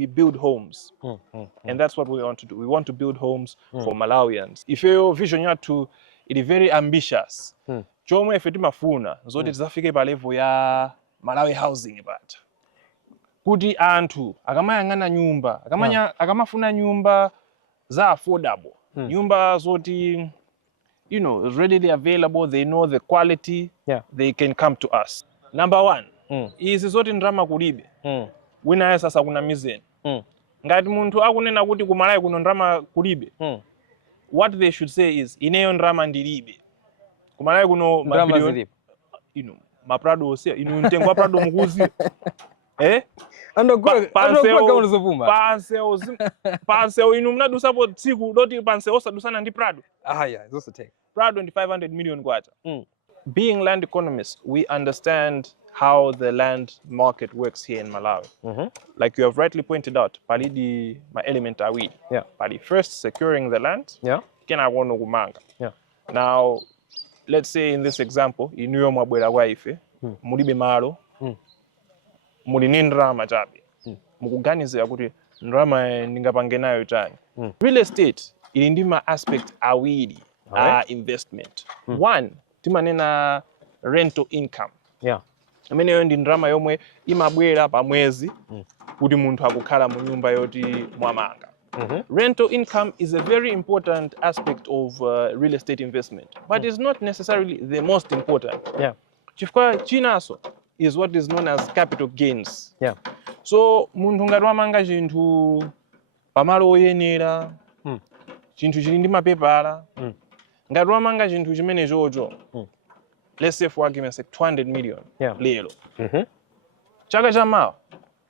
we build homes. And that's what we want to do. We want to build homes for Malawians. If your vision yathu is very ambitious, chomwe ife timafuna zoti tizafike pa level ya Malawi Housing but kuti anthu akamayang'ana nyumba, akamafuna nyumba za affordable, nyumba zoti readily available, they know the quality, they can come to us. Number one, izi zoti ndrama kulibe. Wina sasa kuna mizeni. Ngati munthu akunena kuti ku Malawi kuno ndrama kulibe. What they should say is ineyo ndrama ndilibe. Ku Malawi kuno mabilioni, maprado ose, mtengo wa prado mukuzi. Panseo inu mnadusa po tsiku doti panseo osadusana ndi prado. It's also take. Prado ndi 500 million kwacha. Being land economists, we understand how the land market works here in Malawi. Like you have rightly pointed out, palidi ma element awili. Pali first securing the land. Kena wono kumanga. Now, let's say in this example, inuyo mwabwera kwa ife, mulibe malo, mulini ndrama chabe. Mukuganize kuti ndrama ningapange nayo chani. Real estate ili ndima aspect awili investment. One, timanena rental income. Amene yo ndi ndrama yomwe imabwera pa mwezi kuti munthu akukhala mu nyumba yoti mwamanga. Rental income is a very important aspect of real estate investment, but it's not necessarily the most important. Chifukwa chinaso is what is known as capital gains. So munthu ngati wamanga chinthu pamalo oyenera, chinthu chili ndi mapepala, ngati wamanga chinthu chimene chocho, let's say for argument's sake 200 million lero. Chaka chamawa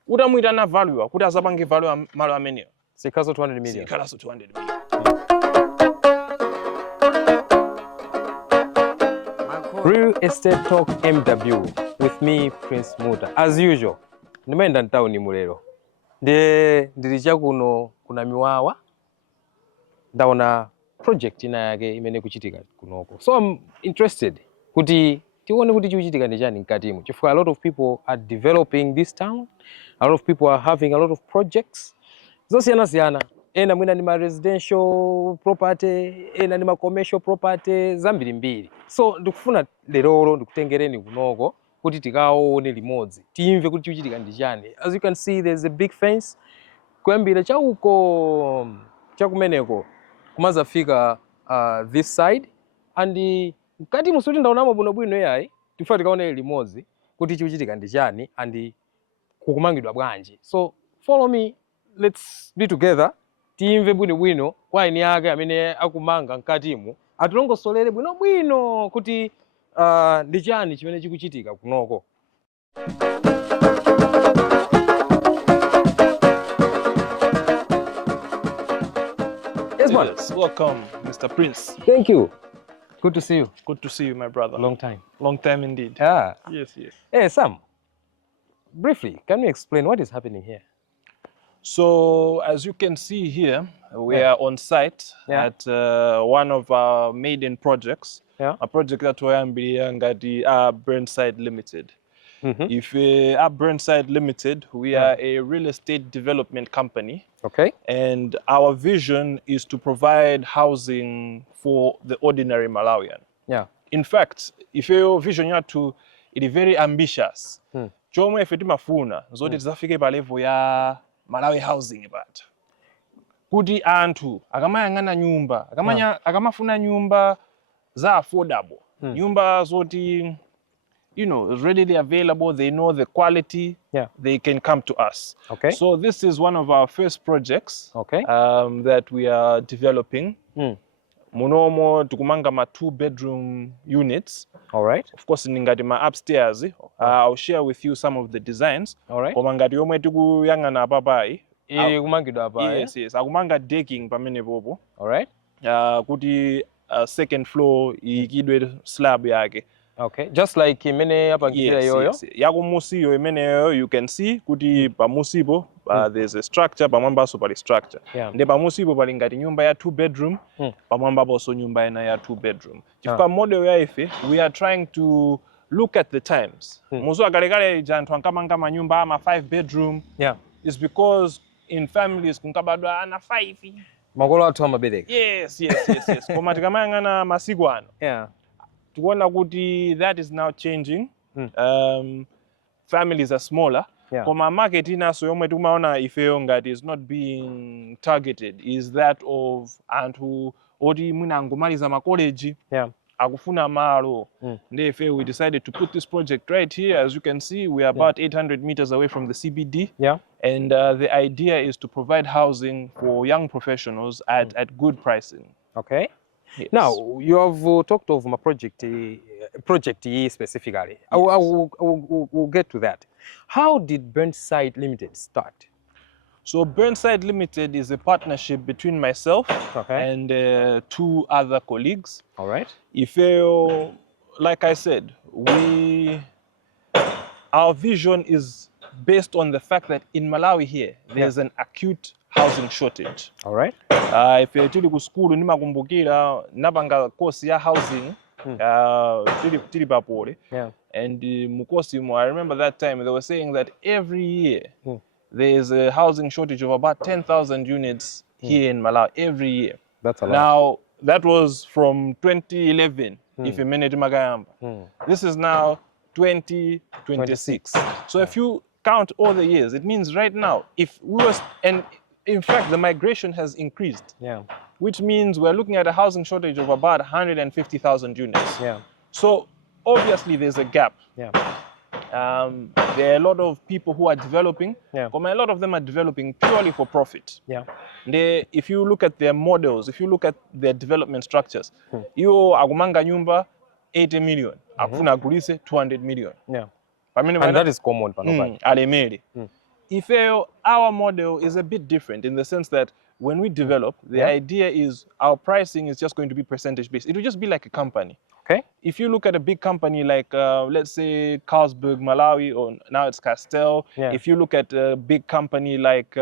utamuyitana value kuti azapange value malo ameneyo. Sikaso 200 million. Sikaso 200 million. Real Estate Talk MW with me, Prince Muta. As usual, nimeenda town mulero. Ndilija kuno kuna miwawa. Ndaona project ina yake imene kuchitika kunoko. So I'm interested kuti tione kuti chikuchitika ndi chani mkatimu. Chifukwa a lot of people are developing this town. A lot of people are having a lot of projects. Zosiyana. Ena mwina ni ma residential property, ena ni ma commercial property, zambiri. So ndikufuna lerolo ndikutengereni kunoko kuti tikaone limodzi. Timve kuti chikuchitika ndi chani. As you can see, there's a big fence. Kuyambira chauko chakumeneko kumazafika this side, and mkati musuti ndaonamo bwino yayi tifuna tikaone limodzi kuti chikuchitika ndi chani and kukumangidwa bwanji. So follow me, let's be together. Timve bwino kwa ini yake amene akumanga mkatimu atilongosolere bwino kuti ndi chani chimene chikuchitika kunoko. Yes, welcome, Mr. Prince. Thank you. Good to see you. Good to see you, my brother. Long time. Long time indeed. Yes. Hey, Sam. Briefly, can you explain what is happening here? So, as you can see here, we are on site at one of our maiden projects, a project that we are building at the Burntsite Limited. If at Burntsite Limited, we are a real estate development company. And our vision is to provide housing for the ordinary Malawian. In fact, if your vision yathu is very ambitious, chomwe ife timafuna zoti tizafike pa level ya Malawi Housing but kuti anthu akamayang'ana nyumba, akamafuna nyumba za affordable, nyumba zoti readily available, they know the quality, they can come to us. So this is one of our first projects that we are developing. Munomo tukumanga ma 2-bedroom units. Of course, ningati ma upstairs. I'll share with you some of the designs. Komangati yomwe tikuyang'ana papai. Kumangidwa apa. Yes. Akumanga decking pamene popo. Kuti second floor ikidwe slab yake. Just like imene apangidwa yoyo. Yakumusiyo imene yoyo, you can see kuti pamusipo there's a structure, pamwambaso pali structure. Nde pamusipo pali ngati nyumba ya 2-bedroom, pamwambapo nyumba ena ya 2-bedroom. Chifukwa model ya ife, we are trying to look at the times. Muzo akalekale janthu ankamanga manyumba ama 5-bedroom. It's because in families kunkabadwa ana 5. Makolo athu amabereka. Yes. Koma tikamayang'ana masiku ano. Yeah. Tukuona kuti that is now changing. Families are smaller. Yeah. Koma market inaso yomwe tikumaona ifeyo ngati is not being targeted is that of anthu oti mwina angomaliza ma college. Yeah. Akufuna malo. Therefore, we decided to put this project right here. As you can see, we are about 800 meters away from the CBD. Yeah. And the idea is to provide housing for young professionals at good pricing. Okay. Yes. Now, you have talked of my project specifically. Yes. We'll get to that. How did Burntsite Limited start? So Burntsite Limited is a partnership between myself and 2 other colleagues. All right. Ifeo, like I said, our vision is based on the fact that in Malawi here, there's an acute housing shortage. All right. Ifeo tili ku school nimakumbukira nabanga course ya housing tili papole. Yeah. And mukosimo, I remember that time they were saying that every year there is a housing shortage of about 10,000 units here in Malawi every year. That's a lot. Now, that was from 2011, if you manage Magayamba. This is now 2026. So if you count all the years, it means right now, if we were, and in fact, the migration has increased. Yeah. Which means we're looking at a housing shortage of about 150,000 units. Yeah. So obviously there's a gap. Yeah. There are a lot of people who are developing. Yeah. A lot of them are developing purely for profit. Yeah. If you look at their models, if you look at their development structures, you agumanga nyumba 80 million, akufuna agulise 200 million. Yeah. And that is common. Alemere. Ifeo, our model is a bit different in the sense that when we develop, the idea is our pricing is just going to be percentage based. It will just be like a company. Okay. If you look at a big company like, let's say, Carlsberg, Malawi, or now it's Castel. Yeah. If you look at a big company like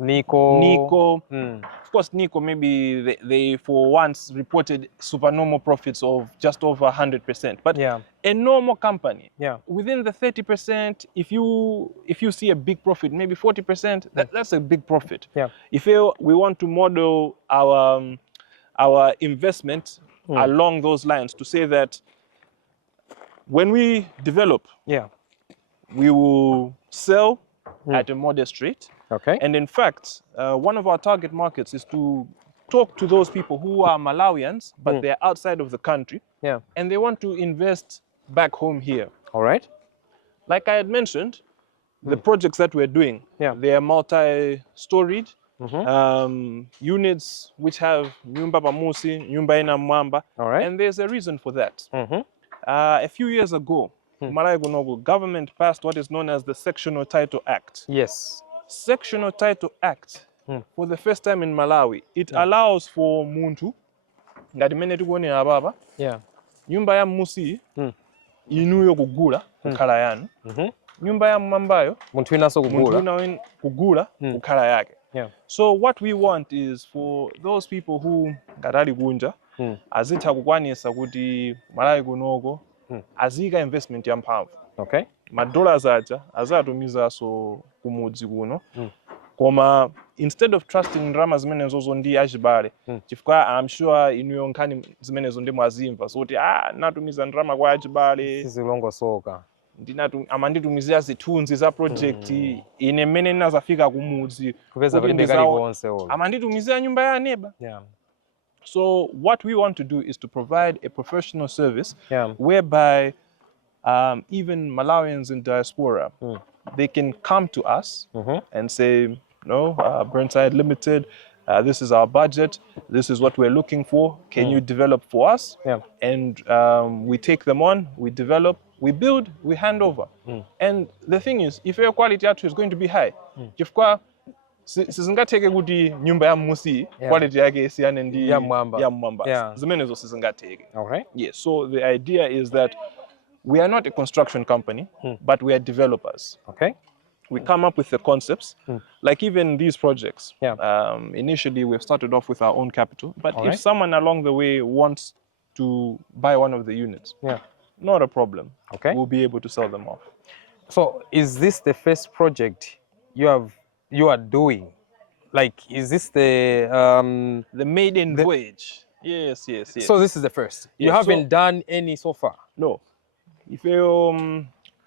Nico. Of course, Nico, maybe they for once reported supernormal profits of just over 100%. But a normal company, within the 30%, if you see a big profit, maybe 40%, that's a big profit. Yeah. If we want to model our investment along those lines to say that when we develop, we will sell at a modest rate. Okay. And in fact, one of our target markets is to talk to those people who are Malawians, but they're outside of the country. Yeah. And they want to invest back home here. All right. Like I had mentioned, the projects that we're doing, they are multi-storied units which have nyumba pamusi, nyumba ina mwamba. All right. And there's a reason for that. A few years ago, Malawi government passed what is known as the Sectional Title Act. Yes. Sectional Title Act, for the first time in Malawi, it allows for muntu, ngati mene tikuone ababa, nyumba ya musi, inuyo kugula, kukhala yanu, nyumba ya mwambayo, muntu wina kugula, kukhala yake. So what we want is for those people who ngatali kunja, azitha kukwanisa kuti Malawi kunoko, azika investment ya mphamvu. Okay. Madollars aja azatumiza so kumudzi kuno. Koma instead of trusting ndrama zimene zozo ndi achibale, chifukwa I'm sure inuyo nkhani zimene zo ndi mwazimva so kuti natumiza ndrama kwa achibale sizilongosoka. Amanditumizira zithunzi za project ine mmene ninazafika kumudzi kupeza palibe kalikonse olo. Amanditumizira nyumba ya neighbor. So what we want to do is to provide a professional service whereby even Malawians in diaspora, they can come to us and say, no, Burntsite Limited, this is our budget, this is what we're looking for, can you develop for us? And we take them on, we develop, we build, we hand over. And the thing is, if your quality is going to be high, sizingateke kuti nyumba ya musi quality yake isiyane ndi ya mwamba. Zimenezo sizingateke. Yes, so the idea is that we are not a construction company, but we are developers. Okay. We come up with the concepts, like even these projects. Initially, we've started off with our own capital, but if someone along the way wants to buy one of the units, not a problem. Okay. We'll be able to sell them off. So is this the first project you have you are doing? Like, is this the maiden voyage. Yes. So this is the first. You Yes, haven't done any so far. No. If you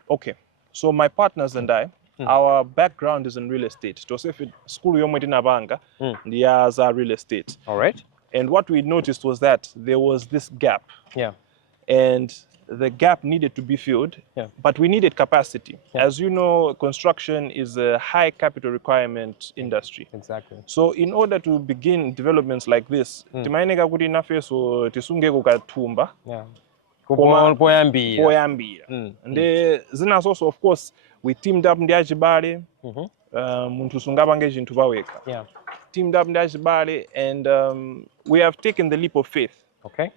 okay. So my partners and I, our background is in real estate. To say if school yomwe tinapanga, ndiya za real estate. All right. And what we noticed was that there was this gap. Yeah. And the gap needed to be filled, but we needed capacity. As you know, construction is a high capital requirement industry. Exactly. So in order to begin developments like this, timayeneka kuti nafeso tisunge kukathumba. Yeah. Poyambira. And zinas also, of course, we teamed up ndi achibale. Munthu sungapange chinthu pawekha. Yeah. Teamed up ndi achibale, and we have taken the leap of faith. Okay.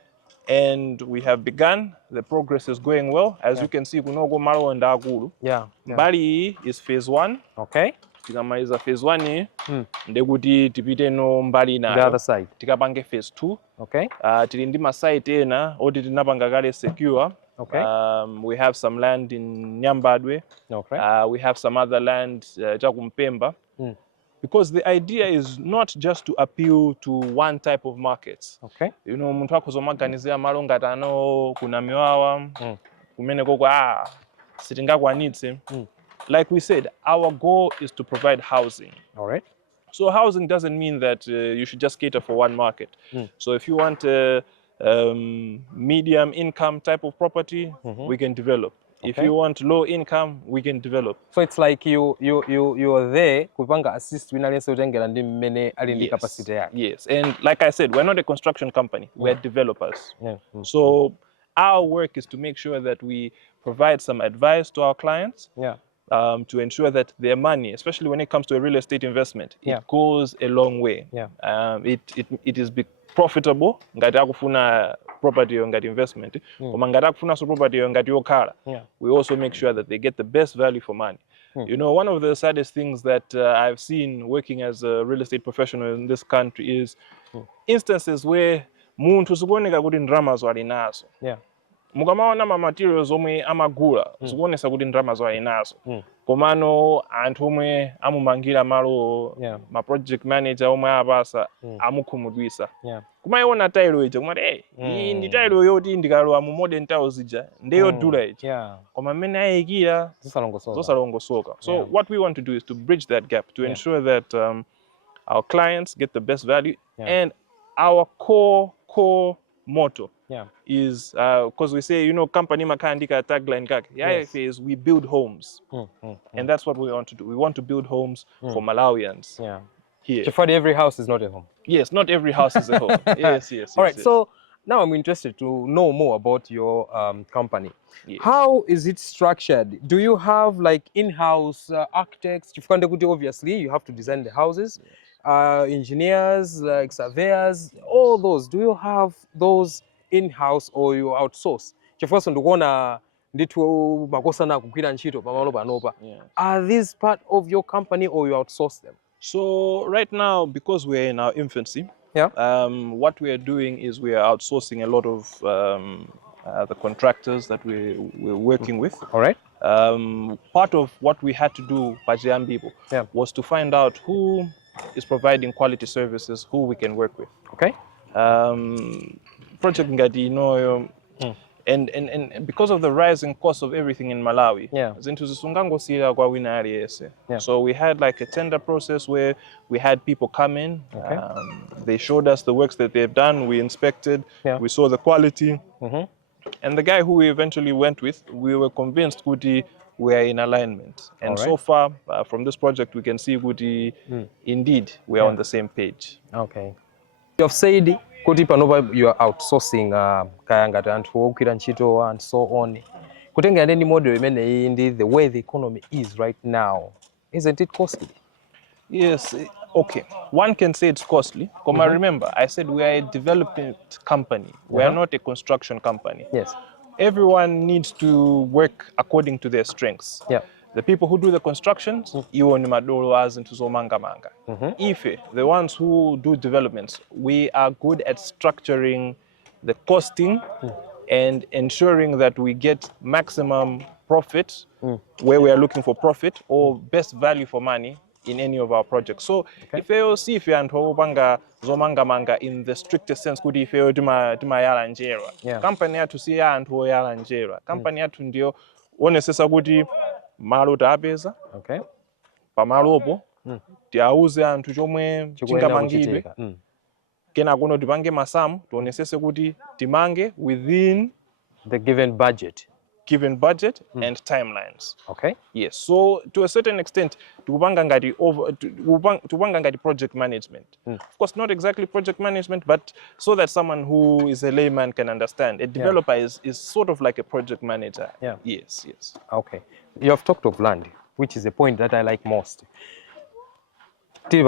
And we have begun. The progress is going well. As you can see, kunogo malo ndakulu. Yeah. Mbali is phase 1. Okay. Tikamaliza phase 1 ndekuti tipite no mbali nayo. The other side. Tikapange phase 2. Okay. Tili ndi masite ena oti tinapanga kale secure. Okay. We have some land in Nyambadwe. Okay. We have some other land chakumpemba. Because the idea is not just to appeal to one type of markets. Okay. You know, munthu akuzomaganizira malo ngati ano kuna miwawa, kumene koko sitingakwanitse. Like we said, our goal is to provide housing. All right. So housing doesn't mean that you should just cater for one market. So if you want a medium income type of property, we can develop. Okay. If you want low income, we can develop. So it's like you are there kupanga assist winalense utengera ndi mmene ali ndi capacity yake. Yes, and like I said, we're not a construction company. We're developers. So our work is to make sure that we provide some advice to our clients. To ensure that their money, especially when it comes to a real estate investment, it goes a long way. It is profitable. Ngati akufuna property or ngati investment. Koma ngati akufuna so property or ngati yokhala. We also make sure that they get the best value for money. You know, one of the saddest things that I've seen working as a real estate professional in this country is instances where munthu sikuoneka kuti ndrama ali nazo. Mukamaona ma materials omwe amagula zikuonesa kuti ndrama ali nazo. Komano anthu omwe amumangira malo, ma project manager omwe apasa amukhumudwisa. Kumayiona tile ija kumati iyi ndi tile yoti ndikalowa mu modern towns ija ndeyodula ija. Koma mmene ayikira zosalongosoka. So what we want to do is to bridge that gap, to ensure that our clients get the best value. And our core motto is because we say, you know, company makandika tagline kake. Is we build homes. And that's what we want to do. We want to build homes for Malawians. Here. For every house is not a home. Yes, not every house is a home. Yes. All right, so now I'm interested to know more about your company. How is it structured? Do you have like in-house architects? Obviously, you have to design the houses. Engineers, like surveyors, all those. Do you have those in-house or you outsource? Are these part of your company or you outsource them? So right now, because we're in our infancy, what we are doing is we are outsourcing a lot of the contractors that we're working with. All right. Part of what we had to do, Pajiambibo, was to find out who is providing quality services, who we can work with. Okay. Project Ngati, you know, and because of the rising cost of everything in Malawi, so we had like a tender process where we had people come in, they showed us the works that they've done, we inspected, we saw the quality, and the guy who we eventually went with, we were convinced Kuti we are in alignment. And so far, from this project, we can see Kuti, indeed, we are on the same page. Okay. You have said Kuti Panova, you are outsourcing Kayangata and Nchito and so on. Kutenga any model in the way the economy is right now, isn't it costly? Yes, okay. One can say it's costly. Remember, I said we are a development company. We are not a construction company. Yes. Everyone needs to work according to their strengths. The people who do the constructions, Ife, the ones who do developments, we are good at structuring the costing and ensuring that we get maximum profit where we are looking for profit or best value for money in any of our projects. So if you see if you and panga zomanga manga in the strictest sense, could if you tima yala njera company yatu si ya and ho yala njera company yatu ndio onesesa kuti malo tapeza pamalo opo tiauze anthu chomwe chingamangidwe kena kuno tipange masamu tionesese kuti timange within the given budget and timelines. Yes, so to a certain extent tukupanga ngati project management. Of course not exactly project management, but so that someone who is a layman can understand. A developer is sort of like a project manager. Yes. Okay, you have talked of land, which is a point that I like most. There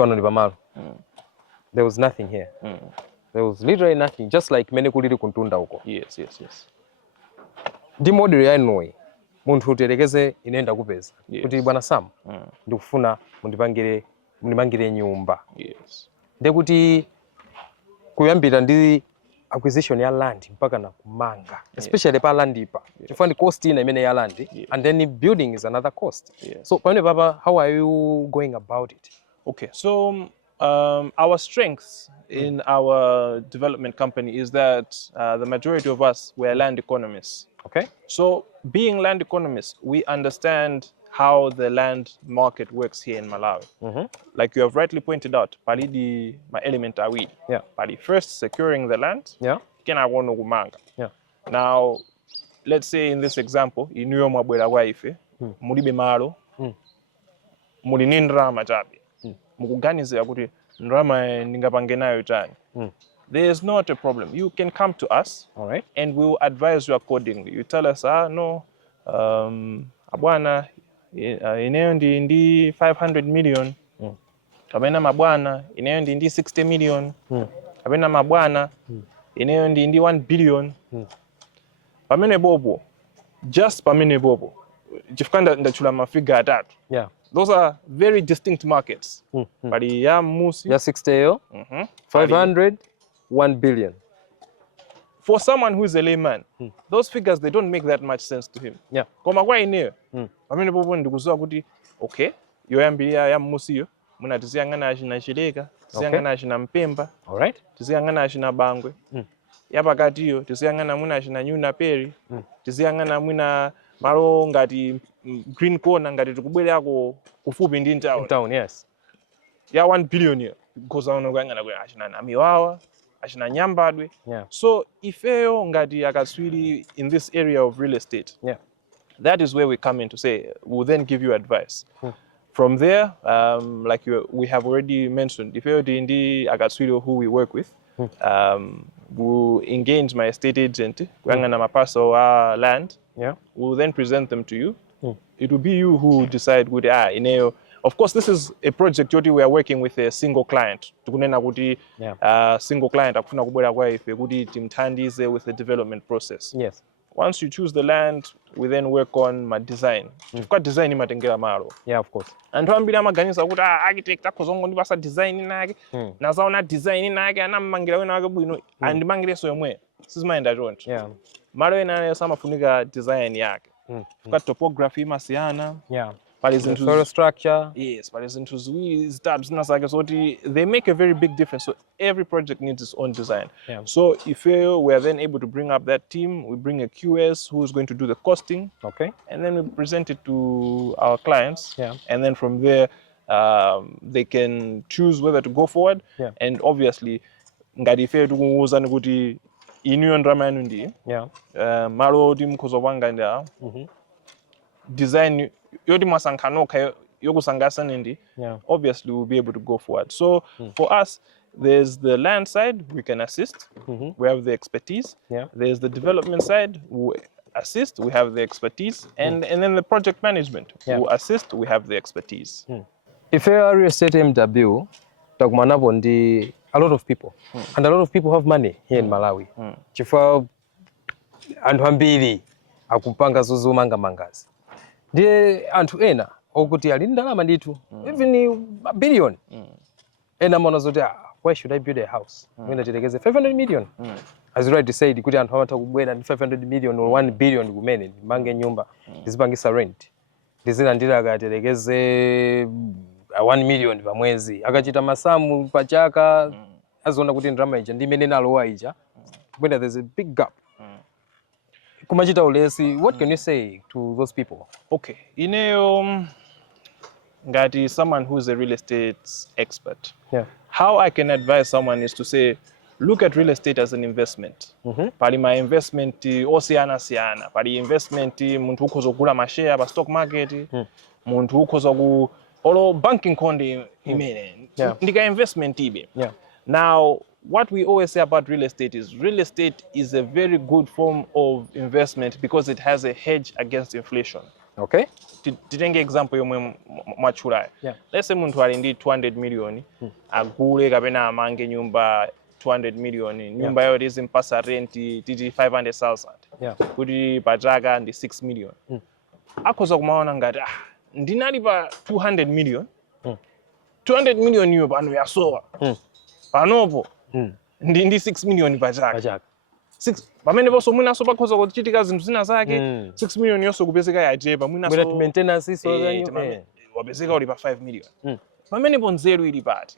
was nothing here. There was literally nothing, just like many kuliri kuntunda huko. Yes. Di model ya noi muntu uterekeze inenda kupeza kuti bwana Sam ndikufuna mundipangire nyumba. Ndekuti kuyambira ndi acquisition ya land mpaka na kumanga, especially pa land ipa chifukwa ndi cost ina imene ya land, and then building is another cost. So pamene papa, how are you going about it? Okay, so our strength in our development company is that the majority of us were land economists. So being land economists, we understand how the land market works here in Malawi. Like you have rightly pointed out, palidi ma element awili. Pali first securing the land, kena kono kumanga. Now, let's say in this example, inuyo mwabwera kwa ife, mulibe malo, mulini ndrama chabe. Mukuganizira kuti ndrama ningapange nayo chani. There is not a problem. You can come to us, and we will advise you accordingly. You tell us, no, abwana, ineyo ndi 500 million. Kapena mabwana, ineyo ndi 60 million. Kapena mabwana, ineyo ndi 1 billion. Pamene bobo, just pamene bobo. Chifukanda ndachula mafiga atatu. Those are very distinct markets. Pali ya musi. Ya 60 500, 1 billion. For someone who is a layman, those figures, they don't make that much sense to him. Koma kwa ineyo, pamene bobo ndikuzoa kuti, okay, yoyambirira ya musiyo, muna tiziyangana achina Chileka, tiziyangana achina Mpemba, tiziyangana achina Bangwe, yapakatiyo, tiziyangana muna achina Nyuna Peri, tiziyangana muna malo ngati green corner ngati tikubwerako kufupi ndi town. Ya 1 billion here, because ono kuyangana kwa achina Namiwawa, achina Nyambadwe. So ifeyo ngati akaswiri in this area of real estate, that is where we come in to say, we'll then give you advice. From there, like we have already mentioned, ifeyo ndi akaswiri who we work with, we'll engage my estate agent, kuyangana maparcel wa land. We'll then present them to you. It will be you who decide good. Of course, this is a project we are working with a single client. Tukunena kuti single client akufuna kubwera kwa ife kuti timthandize with the development process. Once you choose the land, we then work on my design. You've got design imatengera malo. Of course. And ambiri amaganiza kuti architect akhozongo ndipasa design nake, nazaona design nake anammangira wena wake bwino andimangireso yomwe. Sizimayenda choncho. Malo ena samafunika design yake. Got topography masiyana. Soil structure. Yes, but into tabs so they make a very big difference. So every project needs its own design. So if we are then able to bring up that team, we bring a QS who is going to do the costing. And then we present it to our clients. And then from there, they can choose whether to go forward. And obviously, ngati fair tukuuza nikuti inuyo ndrama yanu ndi malo timkhozopanga nda design yoti masankhanoka yokusangasana ndi obviously we'll be able to go forward. So for us, there's the land side, we can assist. We have the expertise. There's the development side, we assist, we have the expertise. And then the project management, we assist, we have the expertise. If you are real estate MW, takumanapo ndi a lot of people, and a lot of people have money here in Malawi. Chifukwa anthu ambiri akupanga zozomanga mangazi. Ndiye anthu ena okuti ali ndalama ndithu, even a billion. Ena mona zoti, why should I build a house? Mwina titekeze 500 million. As you rightly said, kuti anthu amata kubwera ndi 500 million or 1 billion kumene mange nyumba, ndizipangisa rent. Ndizilandira akaterekeze 1 million pa mwezi akachita masamu pa chaka aziona kuti ndrama ija ndi imene nalowa ija when there's a big gap kumachita ulesi. What can you say to those people? Okay, ineyo ngati someone who's a real estate expert, how I can advise someone is to say, look at real estate as an investment. Pali ma investment osiyana siyana. Pali investment muntu ukhoza kugula mashare pa stock market, muntu ukhoza ku olo banking konde imene. Ndika investment ibe. Now, what we always say about real estate is a very good form of investment because it has a hedge against inflation. Okay. Titenge example yomwe mwachula. Let's say muntu ali ndi 200 million, agule kapena amange nyumba 200 million, nyumba yayo izimpasa rent titi 500,000. Kuti pachaka ndi 6 million. Akhoza kumaona ngati ndinali pa 200 million. 200 million yo pano yasowa. Panopo ndi 6 million pachaka. 6 pamene poso mwinaso pakhoza kuchitika zinthu zina zake 6 million yonso kupezeka yachepa mwinaso maintenance iso wapezeka uli pa 5 million. Pamene ponzeru ili pati.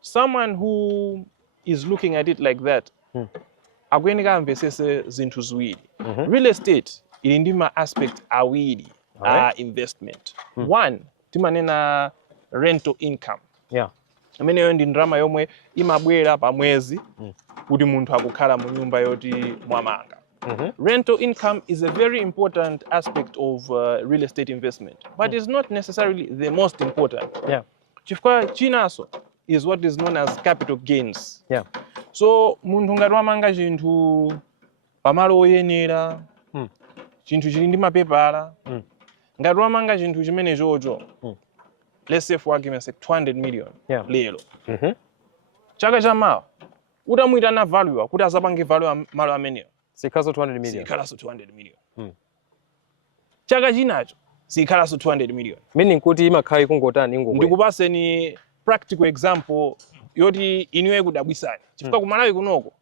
Someone who is looking at it like that akuyeneka amvesese zinthu ziwiri. Real estate ili ndi ma aspect awiri investment. One, timanena rental income. Amene yo ndi ndrama yomwe imabwera pa mwezi kuti munthu akukhala mu nyumba yoti mwamanga. Rental income is a very important aspect of real estate investment, but it's not necessarily the most important. Chifukwa chinaso is what is known as capital gains. So munthu ngati wamanga chinthu pamalo oyenera, chinthu chili ndi mapepala, ngati wamanga chinthu chimene chocho, let's say for argument's sake 200 million lero. Chaka chamawa utamuyitana value kuti azapange value malo ameneyo sikhaso 200 million. Sikhalaso 200 million. Chaka chinacho sikhalaso 200 million. Meaning kuti imakhala ikungotani ingokwe. Ndikupaseni practical example yoti inuwe kudabwisani. Chifukwa ku Malawi kunoko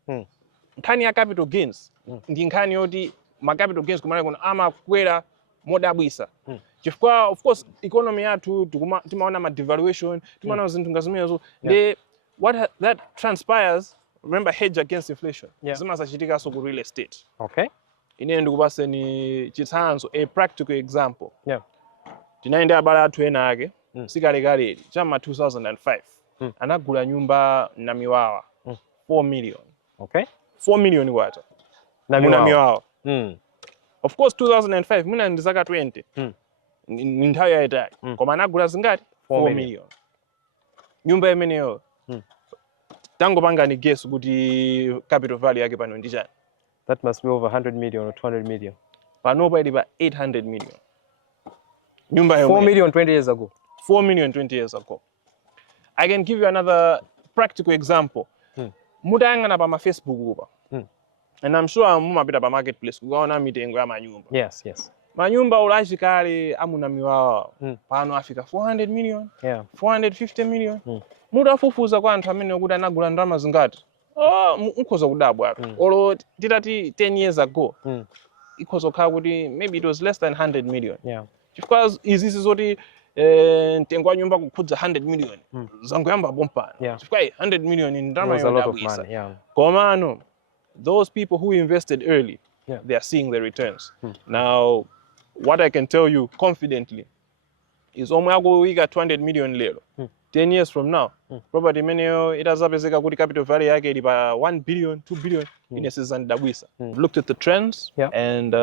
nkhani ya capital gains ndi nkhani yoti ma capital gains ku Malawi kuno amakwera modabwisa. Chifukwa of course economy yathu timaona ma devaluation, timaona zinthu ngazimenezo. What that transpires, remember, hedge against inflation. Zimasachitika so ku real estate. Okay. Ine ndikupaseni chitsanzo, a practical example. Tinaenda abale athu ena ake sikalekale chama 2005 anagula nyumba na miwawa 4 million. Okay. 4 million kwacha na miwawa. Of course 2005 mwina ndi zaka 20 ni nthawi yayitali koma anagula zingati 4 million. Nyumba imeneyo tangopanga ni guess kuti capital value yake pano ndi chani. That must be over 100 million or 200 million. Panopa ili pa 800 million. Nyumba 4 million 20 years ago. 4 million 20 years ago. I can give you another practical example. Mutayang'ana pa ma Facebook upa. And I'm sure mumapita pa marketplace kukaona mitengo ya manyumba. Yes. Manyumba ulachikale amuna miwawa pano afika 400 million, 450 million. Mutafufuza kwa anthu amene kuti anagula ndalama zingati. Ukhoza kudabwa. Olo titati 10 years ago. Ikhoza kukhala kuti maybe it was less than 100 million. Chifukwa izi zoti ntengo wa nyumba kukhudza 100 million. Zangoyamba pompana. Chifukwa 100 million ni ndalama yodabwisa. Komano those people who invested early, they are seeing the returns. Now, what I can tell you confidently is omwe akuwika 200 million lero. 10 years from now, property imeneyo itazapezeka kuti capital value yake ili pa 1 billion, 2 billion inesizandabwisa. Looked at the trends and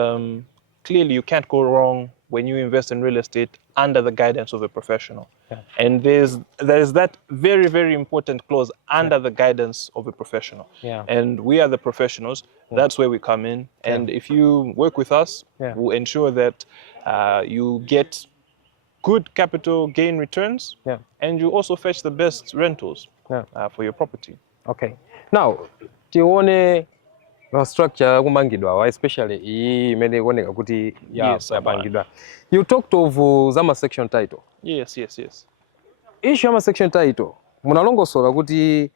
clearly you can't go wrong when you invest in real estate under the guidance of a professional. And there is that very, very important clause, under the guidance of a professional. And we are the professionals. That's where we come in. And if you work with us, we'll ensure that you get good capital gain returns and you also fetch the best rentals for your property. Okay. Now, tione structure kumangidwa, especially imene ikuoneka kuti yapangidwa. You talked of zama section title. Yes. Issue ama section title munalongosola kuti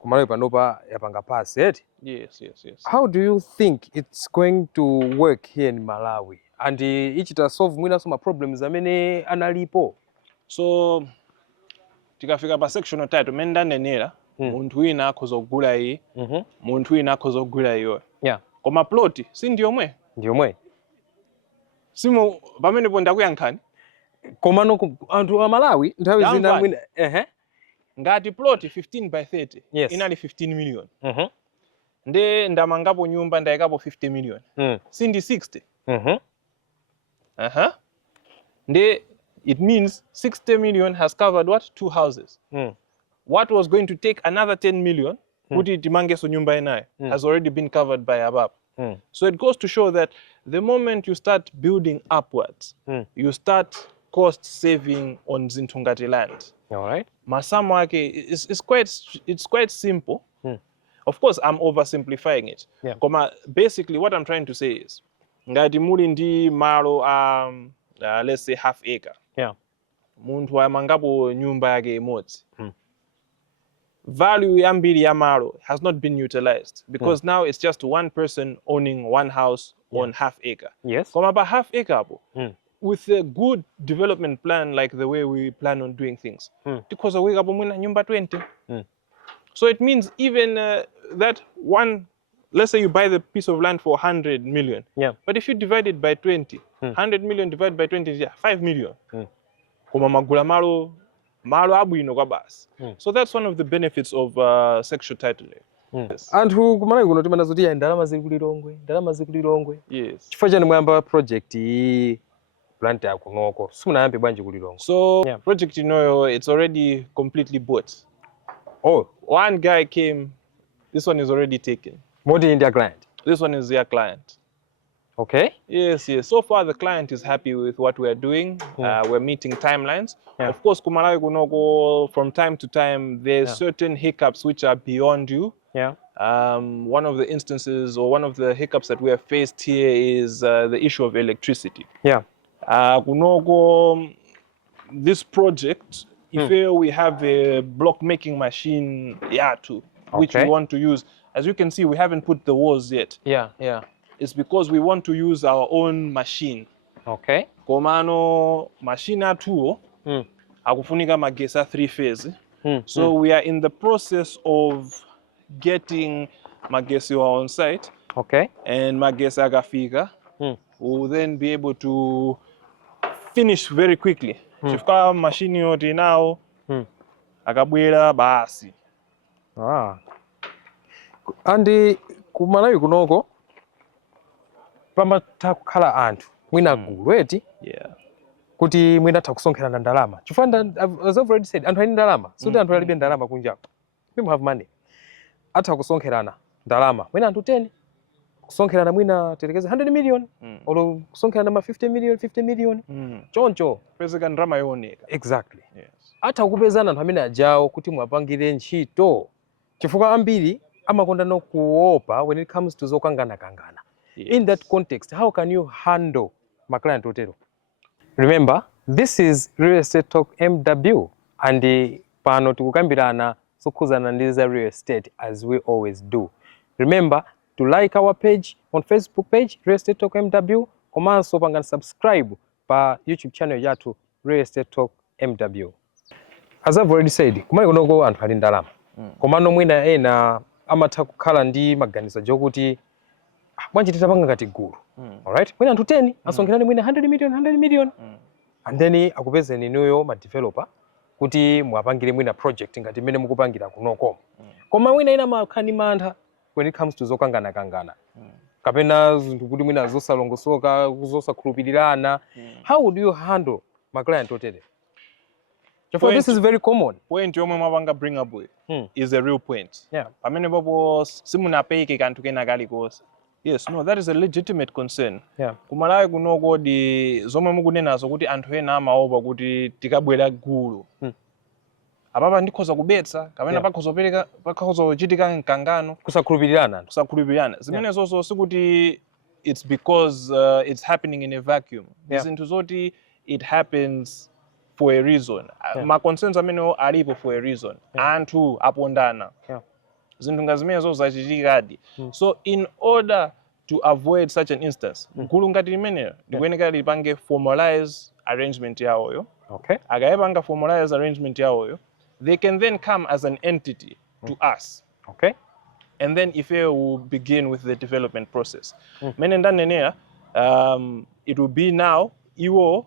kumalawi panopa yapanga pass, right? Yes. How do you think it's going to work here in Malawi? And ichita solve mwina soma problems amene analipo? So tikafika pa sectional title menda nenera munthu wina akhoza kugula iyi munthu wina akhoza kugula iyo koma plot si ndiyomwe simu pamenepo ndakuyankhani koma no anthu a Malawi nthawi zina mwina ngati plot 15 by 30 inali 15 million nde ndamangapo nyumba ndayikapo 50 million sindi 60 nde it means 60 million has covered what 2 houses what was going to take another 10 million kuti timangeso nyumba inayo has already been covered by above so it goes to show that the moment you start building upwards you start cost saving on zinthu ngati land. All right. Masomo ake it's quite simple. Of course, I'm oversimplifying it. Basically, what I'm trying to say is, ngati muli ndi malo let's say half acre. Munthu amangapo nyumba yake imodzi. Value yambiri ya malo has not been utilized because now it's just one person owning one house on half acre. Yes. Koma pa half acre apo. With a good development plan, like the way we plan on doing things, because we have nyumba 20. So it means even that one, let's say you buy the piece of land for 100 million, but if you divide it by 20, 100 million divided by 20 is 5 million. Koma magula malo abwino kwa basi. So that's one of the benefits of sectional titling. Anthu kumalawi kuno timana zoti ya ndalama zikulilongwe. Yes. Chifukwa chani mwayamba project plant ya kunoko simunayambe bwanji kulilongwe. So project inoyo it's already completely bought. Oh, one guy came, this one is already taken. Modi in their client? This one is their client. Okay. Yes. So far the client is happy with what we are doing. We're meeting timelines. Of course, kumalawi kunoko from time to time there's certain hiccups which are beyond you. One of the instances or one of the hiccups that we have faced here is the issue of electricity. Kunoko, this project, if we have a block making machine which we want to use, as you can see, we haven't put the walls yet. It's because we want to use our own machine. Okay. Komano machine atuo akufunika magesa 3-phase. So we are in the process of getting magesi on site. Okay. And magesi agafika. We'll then be able to finish very quickly. Chifukwa machine yote now akabwera basi. Andi kumalawi kunoko pamatha kukhala anthu mwina gulu eti kuti mwina atha kusonkhana ndalama. Chifukwa as I've already said, anthu ali ndalama suti anthu alibe ndalama kunjapo. People have money. Atha kusonkherana ndalama mwina anthu 10 kusonkherana mwina terekeze 100 million or kusonkherana ma 50 million choncho pezeka ndalama yooneka. Exactly. Atha kupezana anthu amene ajawo kuti mwapangire ntchito chifukwa ambiri amakonda no kuopa when it comes to zokangana. In that context, how can you handle my client otero? Remember, this is Real Estate Talk MW and pano tikukambirana sokuzana ndiza real estate as we always do. Remember to like our page on Facebook page Real Estate Talk MW, komanso pangana subscribe pa YouTube channel yatu Real Estate Talk MW. As I've already said, kumali kunoko anthu ali ndalama. Komano mwina ena amatha kukhala ndi maganizo jokuti bwanji titapanga ngati gulu. Alright? Mwina anthu 10 asonkherane mwina 100 million. And then akupezeni inuyo ma developer kuti mwapangire mwina project ngati mmene mukupangira kunoko. Koma mwina ina makhani mantha when it comes to zokangana. Kapena zinthu kuti mwina zosalongosoka, zosakhulupirirana. How would you handle my client otere? This is very common. Point yomwe mwapanga bring up is a real point. Pamene popo simunapeke kanthu kena kalikose. Yes, no, that is a legitimate concern. Kumalawi kunoko di zomwe mukunenazo kuti anthu ena amaopa kuti tikabwera gulu. Apapa ndikhoza kubetsa, kapena pakhoza kuchitika mkangano. Kusakhulupirirana. Zimene zonso sikuti it's because it's happening in a vacuum. Zinthu zoti it happens for a reason. My concerns amene alipo for a reason. Anthu apondana. Zinthu ngazimene zo zachitikadi. So in order to avoid such an instance, gulu ngati limene likuyeneka lipange formalize arrangement yawoyo Okay. Agayebanga formalize arrangement yawoyo, they can then come as an entity to us. Okay. And then if you will begin with the development process. Menendanenea, it will be now, Iwo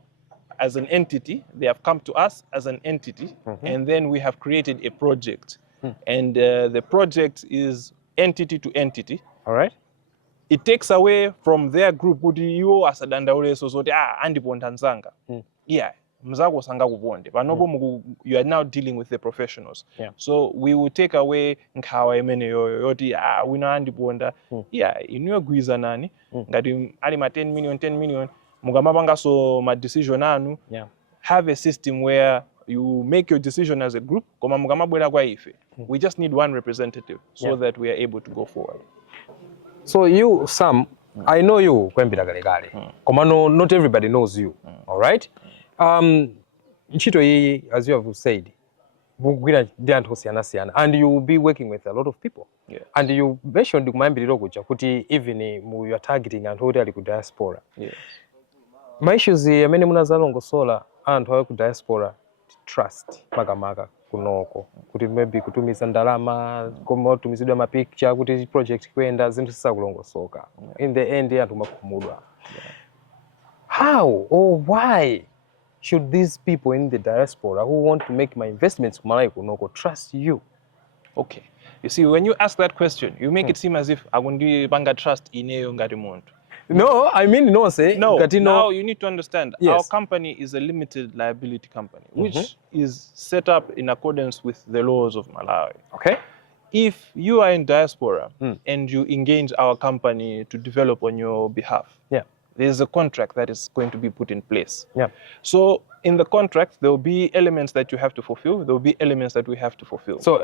as an entity, they have come to us as an entity, and then we have created a project. And the project is entity to entity. All right. It takes away from their group, kuti iwo asadandaule sozoti andiponda nzanga. Yeah. Mzako sanga kuponde. Panopo you are now dealing with the professionals. Yeah. So we will take away nkhawa imene yoti wina andiponda. Yeah, inuyo gwiza nani. Ngati ali ma 10 million, mugamapanga so ma decision anu. Yeah. Have a system where you make your decision as a group. Koma mugamabwera kwa ife. We just need one representative so that we are able to go forward. So you, Sam, I know you kwembira kale. Komano not everybody knows you. All right? Nchito hii, as you have said, and you will be working with a lot of people. Yes. And you mentioned kuti even you are targeting and holding ku diaspora. Yes. My issues amene munazalongosola anthu awe ku diaspora trust makamaka kunoko kuti maybe kutumiza ndalama koma tumizidwa ma picture kuti project kwenda zinthu sisakulongosoka. In the end anthu makhumudwa. How or why should these people in the diaspora who want to make my investments Malawi kunoko trust you? Okay. You see, when you ask that question, you make it seem as if agundi banga trust ineyo ngati muntu. No, I mean no say. No, now you need to understand, our company is a limited liability company, which is set up in accordance with the laws of Malawi. Okay. If you are in diaspora and you engage our company to develop on your behalf, there's a contract that is going to be put in place. Yeah. So in the contract, there will be elements that you have to fulfill. There will be elements that we have to fulfill. So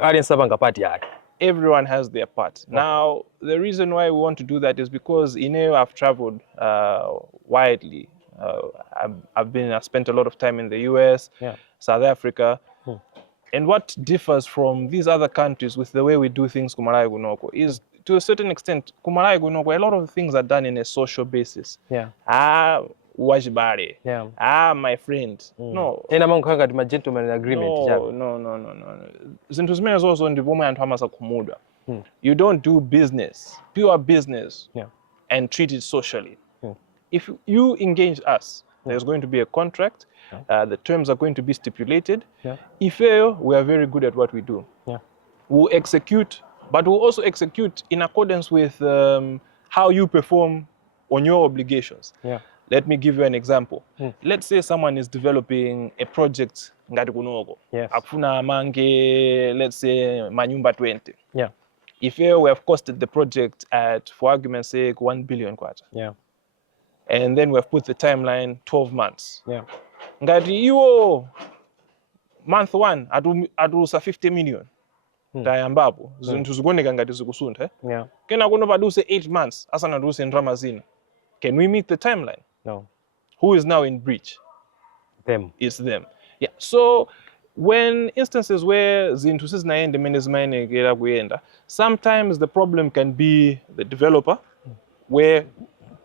everyone has their part. Okay. Now, the reason why we want to do that is because I've traveled widely. I've spent a lot of time in the US, South Africa. And what differs from these other countries with the way we do things Malawi Gunoko is, to a certain extent, Malawi Gunoko, a lot of things are done in a social basis. Yeah. Wajibare. Yeah. My friend. No. My gentleman agreement. No. Zinthu zimene zonso ndipomwe anthu amasa kumudwa. You don't do business, pure business, and treat it socially. If you engage us, there's going to be a contract. The terms are going to be stipulated. If we are very good at what we do. We'll execute, but we'll also execute in accordance with how you perform on your obligations. Let me give you an example. Let's say someone is developing a project ngati kunogo. Akufuna mange, let's say manyumba 20. If we have costed the project at, for argument's sake, 1 billion kwacha. And then we have put the timeline 12 months. Ngati iwo month 1 adusa 50 million. Tayambapo zinthu zikuoneka ngati zikusunda. Kena kuno paduse 8 months asana duse ndrama zina. Can we meet the timeline? No. Who is now in breach? Them. It's them. Yeah. So when instances where zinthu sizinaende mene zimayenekera kuyenda, sometimes the problem can be the developer, where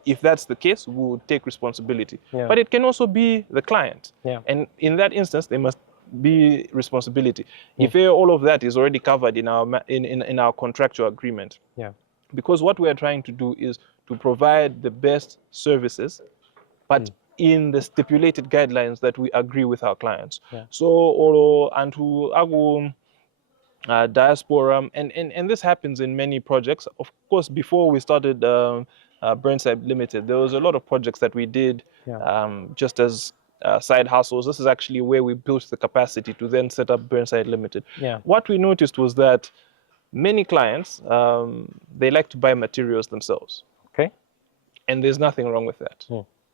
if that's the case, we will take responsibility. But it can also be the client. And in that instance, there must be responsibility. If all of that is already covered in our contractual agreement. Because what we are trying to do is to provide the best services, but in the stipulated guidelines that we agree with our clients. So, and to diaspora, and this happens in many projects. Of course, before we started Burntsite Limited, there was a lot of projects that we did just as side hustles. This is actually where we built the capacity to then set up Burntsite Limited. What we noticed was that many clients, they like to buy materials themselves. And there's nothing wrong with that.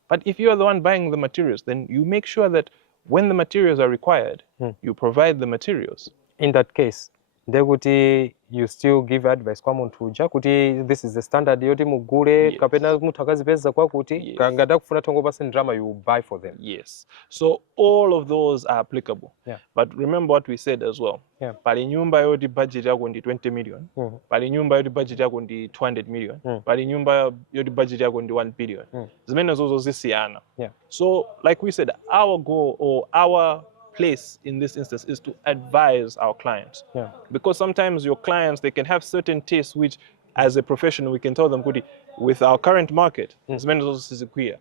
But if you are the one buying the materials, then you make sure that when the materials are required, you provide the materials. In that case, nde kuti you still give advice kwa munthu uja kuti this is the standard yoti mugule kapena munthu akazipeza kwa kuti ngati akufuna tongopasa drama you buy for them. Yes. So all of those are applicable. But remember what we said as well. Pali nyumba yoti budget yako ndi 20 million. Pali nyumba yoti budget yako ndi 200 million. Pali nyumba yoti budget yako ndi 1 billion. Zimene zozo zisiyana. So like we said, our goal or our place in this instance is to advise our clients. Because sometimes your clients, they can have certain tastes which as a professional we can tell them with our current market zimene zozo sizikwiya.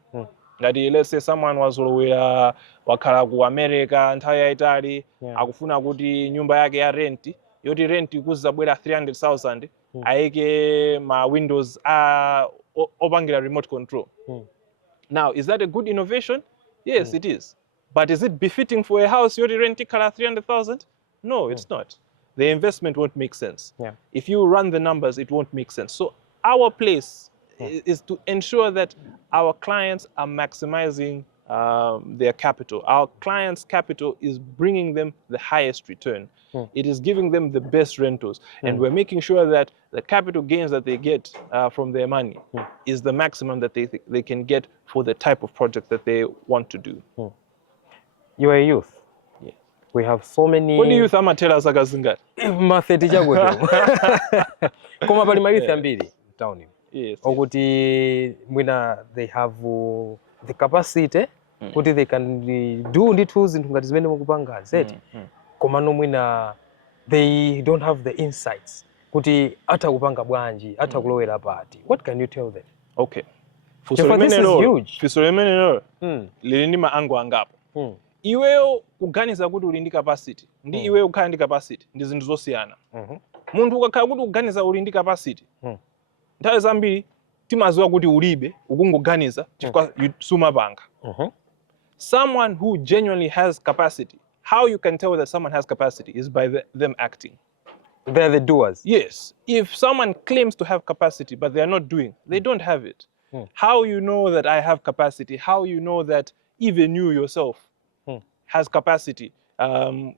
Ngati let's say someone was wakhala ku America nthawi yaitali akufuna kuti nyumba yake ya rent yoti rent ikuzabwera 300,000 ayike ma windows opangira remote control. Now, is that a good innovation? Yes, it is. But is it befitting for a house yoti rent ikhala 300,000? No, it's not. The investment won't make sense. If you run the numbers, it won't make sense. So our place is to ensure that our clients are maximizing their capital. Our clients' capital is bringing them the highest return. It is giving them the best rentals. And we're making sure that the capital gains that they get from their money is the maximum that they can get for the type of project that they want to do. You are a youth. We have so many. What do you think tell us akazingati? Matheti chakuti. Koma pali mayouth ambiri town. Yes. Okuti mwina they have the capacity kuti they can do ndithu zinthu ngati zimene mukupanga zeti. Koma no mwina they don't have the insights kuti atakupanga bwanji, atakulowera pati. What can you tell them? Okay. This is huge. Fuso lili ndi maango angapo. Iweyo kuganiza kuti uli ndi capacity ndi iweyo kukhala ndi capacity ndi zinthu zosiyana. Munthu ukakhala kuti kuganiza uli ndi capacity nthawi zambiri timaziwa kuti ulibe ukungoganiza chifukwa sumapanga. Someone who genuinely has capacity, how you can tell that someone has capacity is by them acting. They're the doers. Yes. If someone claims to have capacity but they are not doing, they don't have it. How you know that I have capacity, how you know that even you yourself has capacity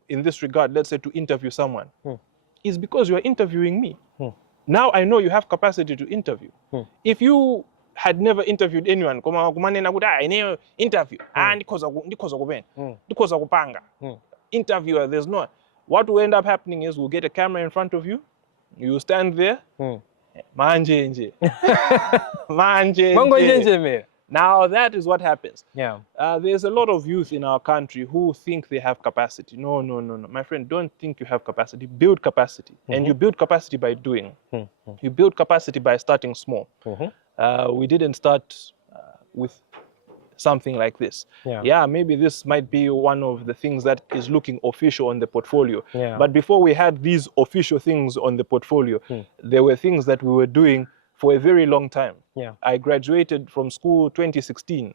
in this regard, let's say to interview someone, is because you are interviewing me. Now I know you have capacity to interview. If you had never interviewed anyone, kumanena kuti ine interview, ndikoza kupanga. Interviewer, there's no. What will end up happening is we'll get a camera in front of you, you stand there, manje. Now that is what happens. There's a lot of youth in our country who think they have capacity. No. My friend, don't think you have capacity. Build capacity. And you build capacity by doing. You build capacity by starting small. We didn't start with something like this. Maybe this might be one of the things that is looking official on the portfolio. But before we had these official things on the portfolio, there were things that we were doing for a very long time. I graduated from school 2016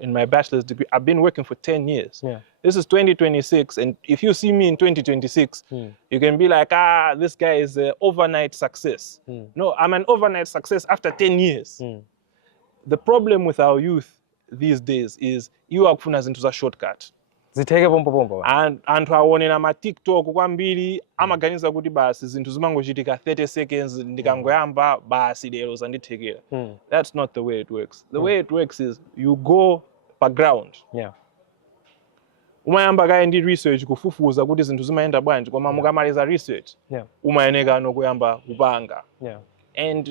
in my bachelor's degree. I've been working for 10 years. This is 2026, and if you see me in 2026, you can be like, this guy is an overnight success. No, I'm an overnight success after 10 years. The problem with our youth these days is you are kufuna zinthu za shortcut. Ziteke pompo. Anthu aonera ma TikTok kwambiri amaganiza kuti basi zinthu zimangochitika 30 seconds ndikangoyamba basi lero zandithekera. That's not the way it works. The way it works is you go per ground. Umayamba kaya ndi research kufufuza kuti zinthu zimayenda bwanji koma mukamaliza research umayeneka kuyamba kupanga. And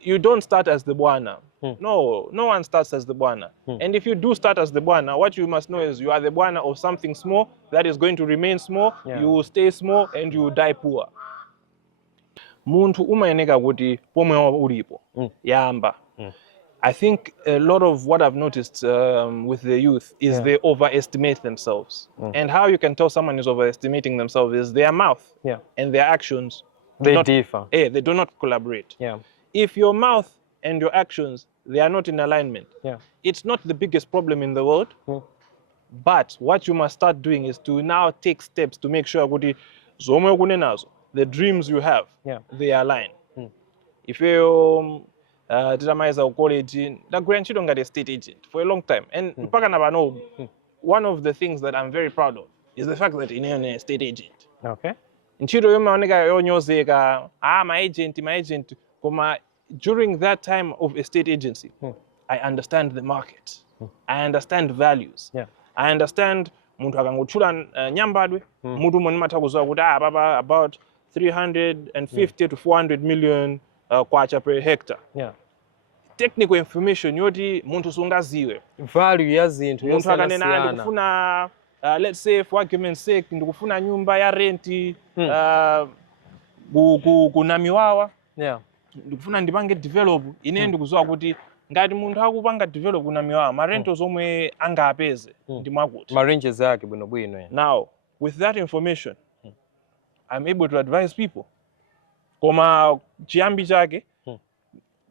you don't start as the bwana. No one starts as the bwana. And if you do start as the bwana, what you must know is you are the bwana of something small that is going to remain small. You will stay small and you will die poor. Munthu umayeneka kuti pomwe ulipo yamba. I think a lot of what I've noticed with the youth is they overestimate themselves. And how you can tell someone is overestimating themselves is their mouth and their actions. They differ. They do not collaborate. If your mouth and your actions, they are not in alignment, it's not the biggest problem in the world. But what you must start doing is to now take steps to make sure the dreams you have, they align. If you titamaiza college, ndagwira ntchito ngati a state agent for a long time. And mpaka one of the things that I'm very proud of is the fact that I'm a state agent. ntchito yomaoneka yonyozeka ma agent koma during that time of a state agency I understand the market. I understand values. I understand munthu akangotchula nyambadwe mutu umwe ndimatha kuzowa kuti papa about 350 to 400 million kwacha per hectare. Technical information yoti munthu sungaziwe value ya zinthu munthu akanena ndikufuna let's say for argument's sake ndikufuna nyumba ya renti kunamiwawa ndikufuna ndipange develop ine ndikuzowa kuti ngati munthu akupanga develop kunamiwawa ma rentals omwe angapeze ndi mwakuti ma ranges yake bwinobwino. Now with that information I'm able to advise people koma chiyambi chake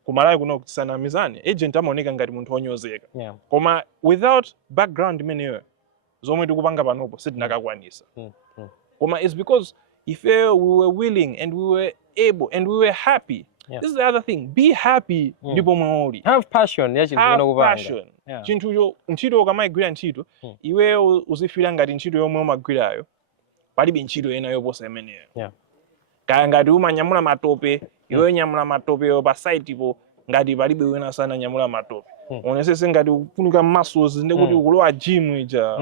kumalawi kuno kusanamizane agent amaoneka ngati munthu onyozeka koma without background imeneyo zomwe tikupanga panopo sitinakakwanisa koma it's because if we were willing and we were able and we were happy. This is the other thing. Be happy ndipo mwaoli. Have passion ya chinthu kupanga. Chinthucho ntchito ukamayigwira ntchito iwe uzifira ngati ntchito yomwe umagwirayo palibe ntchito ena yoposa imeneyo. Kaya ngati umanyamula matope iwe nyamula matope pa site ipo ngati palibe wina sana nyamula matope. Onesese ngati ukufunika muscles ndekuti ukulowa gym ija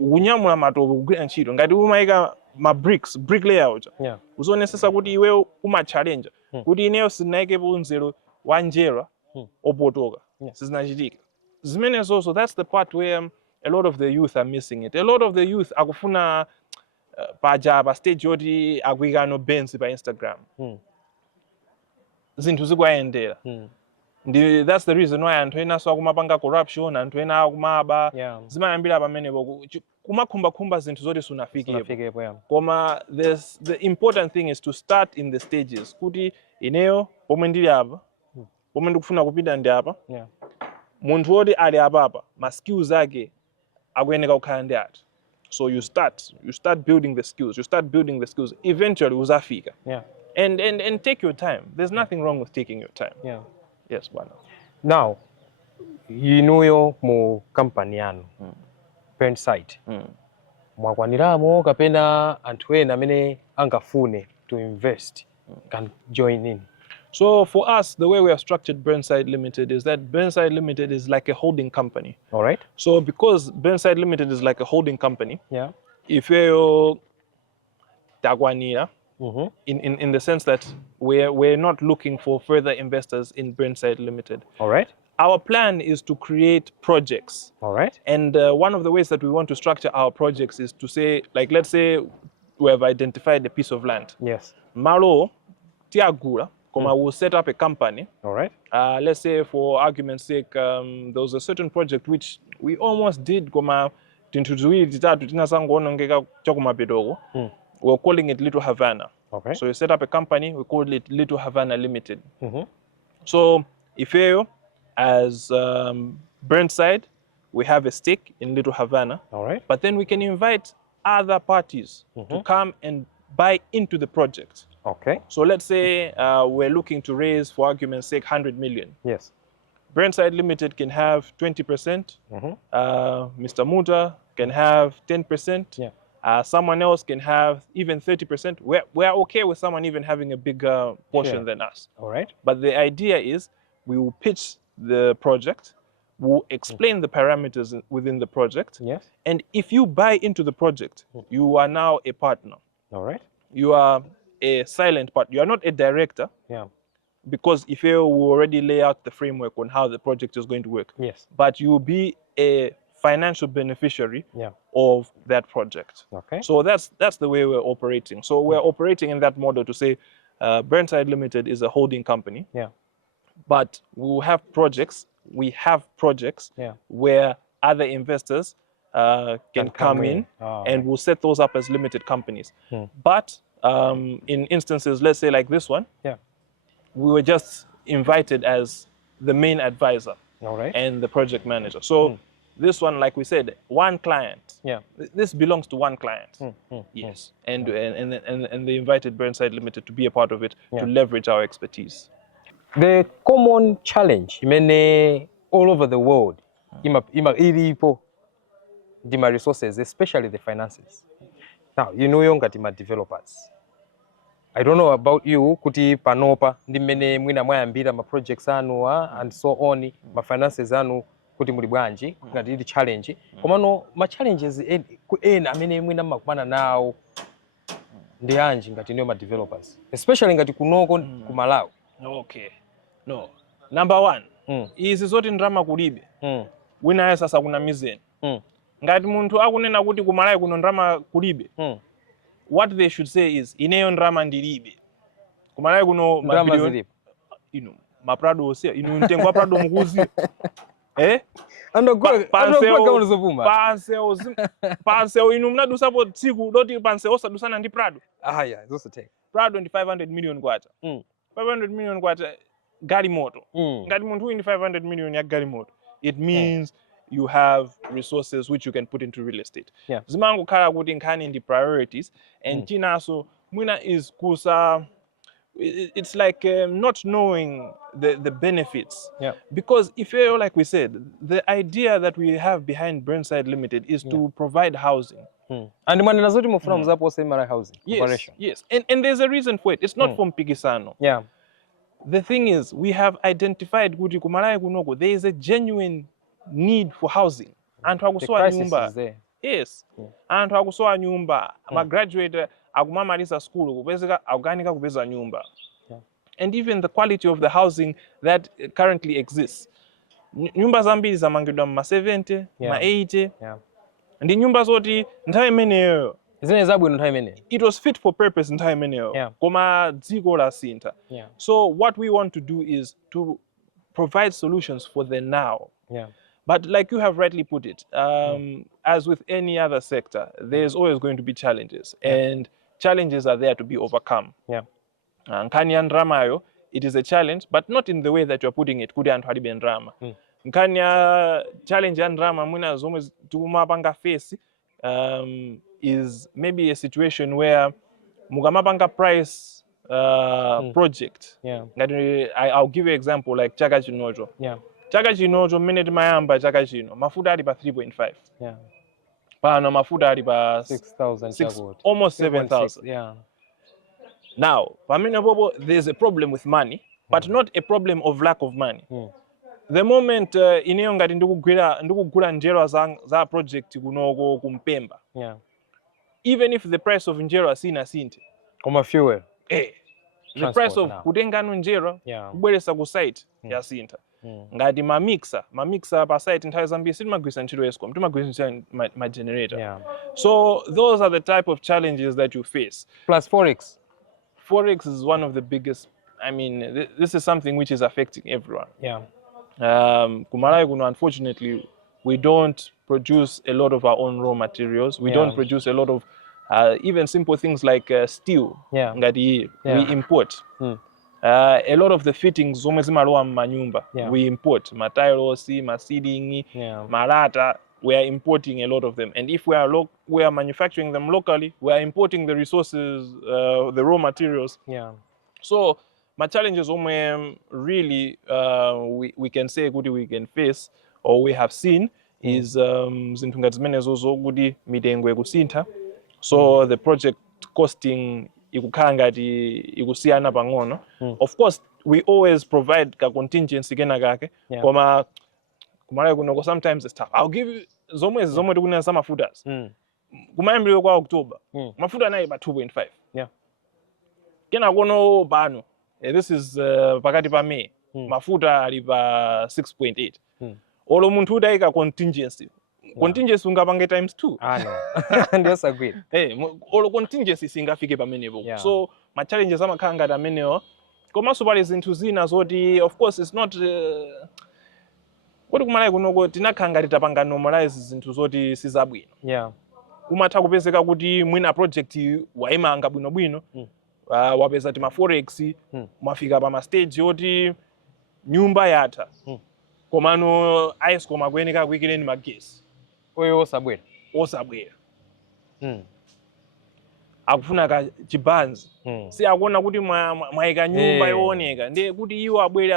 unyamula matope kugwira ntchito ngati umayika ma brick layout uzonesesa kuti iwe uma challenge kuti ineyo sinaikepo nzero wa njera opotoka sizinachitika zimenezo. So that's the part where a lot of the youth are missing it. A lot of the youth akufuna paja pa stage yoti akuika no Benz pa Instagram zinthu zikuyendera. That's the reason why anthu ena so akumapanga corruption, anthu ena akumaba zimayambira pamenepo kumakhumba zinthu zoti sunafikepo. Koma the important thing is to start in the stages kuti ineyo pomwe ndili apa pomwe ndikufuna kupita ndi apa munthu woti ali apapa ma skills ake akuyeneka kukhala ndi ati. So you start building the skills eventually uzafika. And take your time. There's nothing wrong with taking your time. Yes, bwana. Now, inuyo mu company yanu Burntsite mwakwaniramo kapena anthu ena amene angafune to invest can join in? So for us, the way we have structured Burntsite Limited is that Burntsite Limited is like a holding company. All right. So because Burntsite Limited is like a holding company, if you're Tagwanira, in the sense that we're not looking for further investors in Burntsite Limited. All right. Our plan is to create projects. All right. And one of the ways that we want to structure our projects is to say, like, let's say we have identified a piece of land. Yes. Malo, Tiagura, we'll set up a company. All right. Let's say, for argument's sake, there was a certain project which we almost did. We're calling it Little Havana. Okay. So we set up a company, we called it Little Havana Limited. So if you, as Burntsite, we have a stake in Little Havana. All right. But then we can invite other parties to come and buy into the project. Okay. So let's say we're looking to raise, for argument's sake, 100 million. Yes. Burntsite Limited can have 20%. Mr. Muta can have 10%. Yeah. Someone else can have even 30%. We're okay with someone even having a bigger portion than us. All right. But the idea is we will pitch the project, we'll explain the parameters within the project. Yes. And if you buy into the project, you are now a partner. All right. You are a silent partner. You are not a director. Yeah. Because if you will already lay out the framework on how the project is going to work. Yes. But you will be a financial beneficiary of that project. Okay. So that's the way we're operating. So we're operating in that model to say Burntsite Limited is a holding company. Yeah. But we will have projects. We have projects where other investors can come in and we'll set those up as limited companies. But in instances, let's say like this one, we were just invited as the main advisor and the project manager. So this one, like we said, one client. Yeah. This belongs to one client. Yes. And they invited Burntsite Limited to be a part of it to leverage our expertise. The common challenge all over the world, ilipo the resources, especially the finances. Now, you know ngati ma developers. I don't know about you, kuti panopa ndi mmene mwina mwayambira ma projects anu and so on, ma finances anu kuti muli bwanji ngati ili challenge. Komano ma challenges ena amene mwina mmakumana nawo ndi anji ngati niyo ma developers, especially ngati kunoko ku Malawi. Okay. No. Number one, izi zoti ndrama kulibe. Wina sasa kuna mizeni. Ngati munthu akunena kuti ku Malawi kuno ndrama kulibe. What they should say is ineyo ndrama ndilibe. Ku Malawi kuno mabilioni maprado osia mtengo wa prado mukuzi. Panseo inu mnadusa po tsiku doti panseo osadusana ndi prado. Yeah, it's also take. Prado ndi 500 million kwacha. 500 million kwacha gari moto. Ngati munthu uyi ndi 500 million ya gari moto. It means you have resources which you can put into real estate. Zimangu khala kuti nkhani ndi priorities and chinaso mwina is kusa it's like not knowing the benefits. Because if you like we said, the idea that we have behind Burntsite Limited is to provide housing. And manena zoti mufuna mzapo say Malawi Housing Corporation. Yes. And there's a reason for it. It's not from Pikisano. The thing is, we have identified kuti ku Malawi kunoko there is a genuine need for housing. Anthu akusowa nyumba. Yes. Anthu akusowa nyumba. Ma graduate akumamaliza school kupezeka akukanika kupeza nyumba. And even the quality of the housing that currently exists. Nyumba zambiri zamangidwa ma 70, ma 80. Ndi nyumba zoti nthawi imeneyo zine zabwino nthawi imeneyo. It was fit for purpose nthawi imeneyo. Koma dziko la sintha. So what we want to do is to provide solutions for the now. But like you have rightly put it, as with any other sector, there's always going to be challenges, and challenges are there to be overcome. Nkani ya ndramayo, it is a challenge, but not in the way that you're putting it. Kudi anthu alibe ndrama. Nkani ya challenge ya ndrama mwina zomwe tikumapanga face is maybe a situation where mukamapanga price project. I'll give you an example like chaka chinocho. Chaka chinocho mmene timayamba chaka chino mafuta ali pa 3.5. Pano mafuta ali pa 6,000 almost 7,000. Now, pamene popo there's a problem with money, but not a problem of lack of money. The moment ineyo ngati ndikugula njerwa za project kunoko kumpemba. Even if the price of njerwa sina sinte. Koma fuel. The price of kutenga njerwa kubweresa ku site ya sintha. Ngati ma mixer pa site nthawi zambiri sitimagwisa ntchito Eskom, timagwisa ma generator. So those are the type of challenges that you face. Plus Forex. Forex is one of the biggest. I mean, this is something which is affecting everyone. Ku Malawi kuno, unfortunately, we don't produce a lot of our own raw materials. We don't produce a lot of even simple things like steel. Ngati we import. A lot of the fittings zomwe zimalowa m'manyumba we import. Matailosi, ma seeding, malata, we are importing a lot of them. And if we are manufacturing them locally, we are importing the resources, the raw materials. So my challenges really we can say kuti we can face or we have seen is zinthu ngati zimene zozo kuti mitengo ikusintha. So the project costing ikukhala ngati ikusiyana pang'ono. Of course we always provide ka contingency kena kake. Koma kumalawi kuno sometimes it's tough. I'll give you zomwe tikunena za mafutas. Kumayambiriro kwa October mafuta anayi pa 2.5. Kena kono pano this is pakati pa May mafuta ali pa 6.8. Olo munthu udayika contingency ungapanga times 2. Ndiyo agreed. Olo contingency singafike pamenepo. So ma challenges amakhala ngati amenewo. Komanso pali zinthu zina zoti of course it's not kuti kumalawi kunoko tinakhala ngati tapanga normalize zinthu zoti sizabwino. Kumatha kupezeka kuti mwina project waimanga bwinobwino wapeza ti ma forex mwafika pa ma stage yoti nyumba yatha. Komano Eskom akuyeneka kuyikireni magesi. Oyo osabwera. akufuna ka chibanzi si akuona kuti mwaika nyumba yooneka ndiye kuti iwo abwere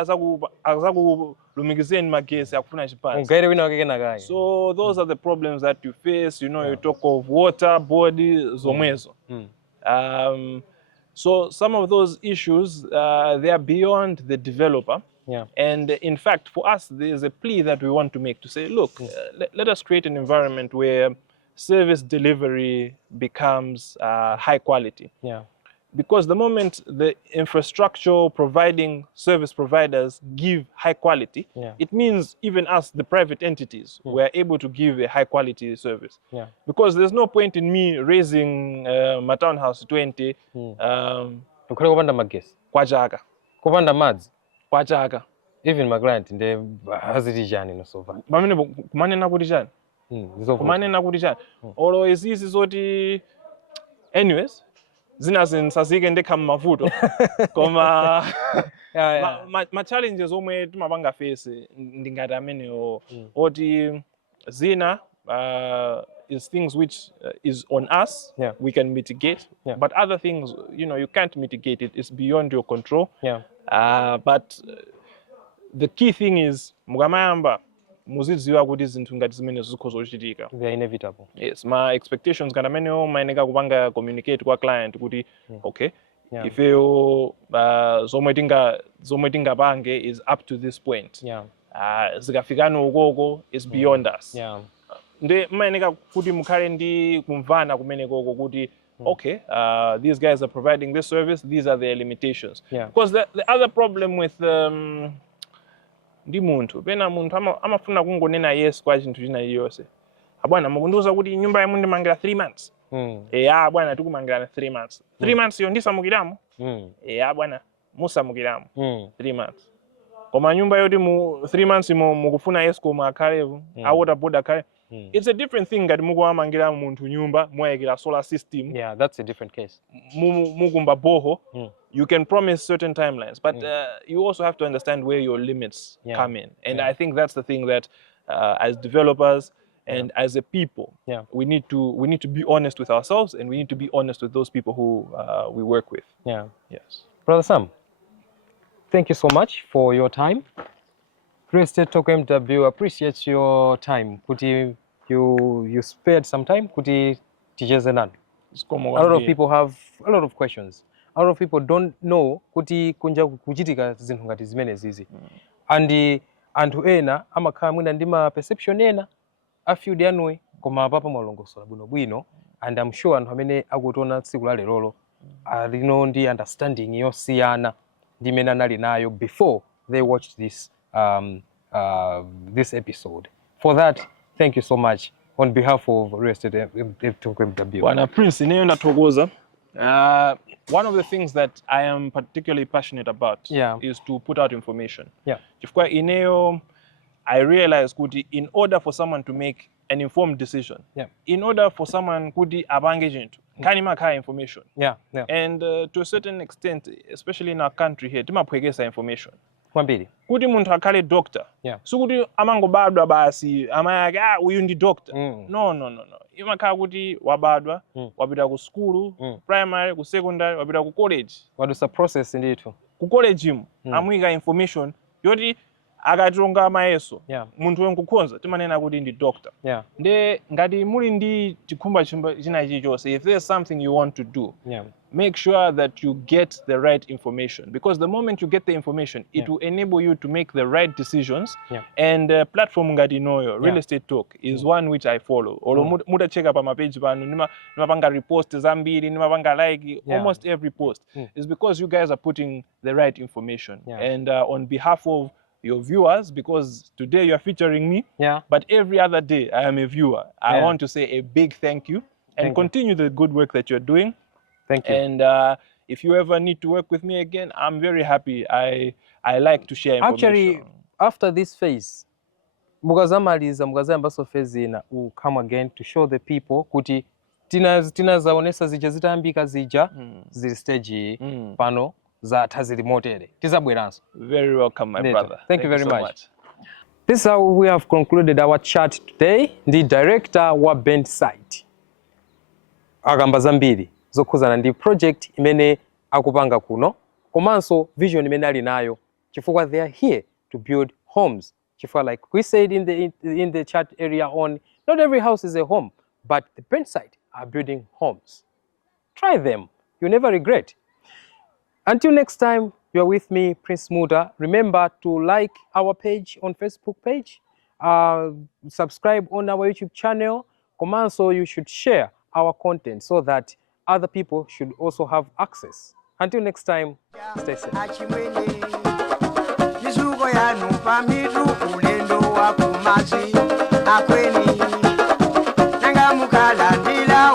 azakulumikizeni magesi akufuna chibanzi. So those are the problems that you face. You know, you talk of water, body, zomwezo. So some of those issues, they are beyond the developer. And in fact, for us, there's a plea that we want to make to say, look, let us create an environment where service delivery becomes high quality. Because the moment the infrastructure providing service providers give high quality, it means even us, the private entities, we're able to give a high quality service. Because there's no point in me raising my townhouse 20 kwa chaka. Kwa chaka. Even my client nde hazitijani no so far. Pamene kumanena kuti chani? Kumanena kuti chani? Olo izizi zoti anyways, zinasazike ndekha mmavuto. Koma ma challenges omwe timapanga face ndingati amenewo oti zina is things which is on us, we can mitigate, but other things, you know, you can't mitigate it. It's beyond your control. But the key thing is mukamayamba muzidziwa kuti zinthu ngati zimene zikhoza kuchitika. They are inevitable. Yes, my expectations ngati amenewo mayeneka kupanga communicate kwa client kuti okay, if you zomwe tingapange is up to this point. Zikafikana ukoko is beyond us. Nde mayeneka kuti mukhale ndi kumvana kumene koko kuti okay, these guys are providing this service, these are their limitations. Because the other problem with ndi munthu pena munthu amafuna kungonena yes kwa chinthu china chiyonse. Abwana mukundiuza kuti nyumba yamu ndimangira 3 months. Bwana tikumangira 3 months. 3 months yo ndisamukiramo. Bwana musamukiramo 3 months. Koma nyumba yoti mu 3 months mukufuna escom akhalevo, water board akhale. It's a different thing ngati mukuwamangira munthu nyumba mwayikira solar system. That's a different case. Mukumba boho. You can promise certain timelines, but you also have to understand where your limits come in. And I think that's the thing that as developers and as a people, we need to be honest with ourselves, and we need to be honest with those people who we work with. Yes. Brother Sam, thank you so much for your time. Real Estate Talk MW appreciates your time. Kuti you spared some time. Kuti ticheze nani. A lot of people have a lot of questions. A lot of people don't know kuti kunja kuchitika zinthu ngati zimene zizi. And anthu ena amakhala mwina ndi ma perception ena afield yanwe koma papa malongosola bwino, and I'm sure anthu amene akutiona tsiku la lerolo alino ndi understanding yosiyana ndi imene anali nayo before they watched this this episode. For that, thank you so much on behalf of Real Estate Talk MW. Bwana Prince, ineyo ndathokoza. One of the things that I am particularly passionate about is to put out information. Chifukwa ineyo, I realize kuti in order for someone to make an informed decision, in order for someone kuti abange chinthu, kanima kaya information. And to a certain extent, especially in our country here, timaphwekesa information. Kwambiri. Kuti munthu akhale doctor. Sukuti amangobadwa basi amayake uyu ndi doctor. No. Imakhala kuti wabadwa, wapita ku school, primary, ku secondary, wapita ku college. Wadusa process ndithu. Ku college amuyika information yoti akatonga mayeso. Munthu wenkukhonza timanena kuti ndi doctor. Nde ngati muli ndi chikhumba china chilichonse, if there's something you want to do, make sure that you get the right information, because the moment you get the information, it will enable you to make the right decisions. And platform ngati inoyo, Real Estate Talk, is one which I follow. Olo mutacheka pa mapage pano, nimapanga repost zambiri, nimapanga like almost every post. Is because you guys are putting the right information. And on behalf of your viewers, because today you are featuring me, but every other day I am a viewer, I want to say a big thank you, and continue the good work that you're doing. Thank you. And if you ever need to work with me again, I'm very happy. I like to share information. Actually, after this phase, mugazambaso phase ina will come again to show the people kuti tinazaonesa zija zitambika zija zili stage pano za tazili motere. Tizabweranso. Very welcome, my brother. Thank you very much. This is how we have concluded our chat today. The director wa Burntsite, agamba zambiri. zokhuzana ndi project imene akupanga kuno komanso vision imene ali nayo chifukwa they are here to build homes chifukwa like we said in the chat area on, not every house is a home, but the Burntsite are building homes. Try them, you never regret. Until next time, you are with me, Prince Muda. Remember to like our page on Facebook page, subscribe on our YouTube channel. Also, you should share our content so that other people should also have access. Until next time, stay safe. Akweni nanga mukala ndila